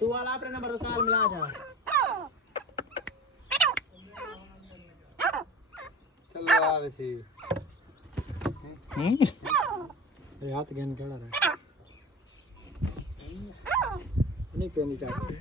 तू वाला अपने नंबर काल मिला जा चलो आ वैसे हाथ गेंद खेला रहा नहीं पेनी चाहती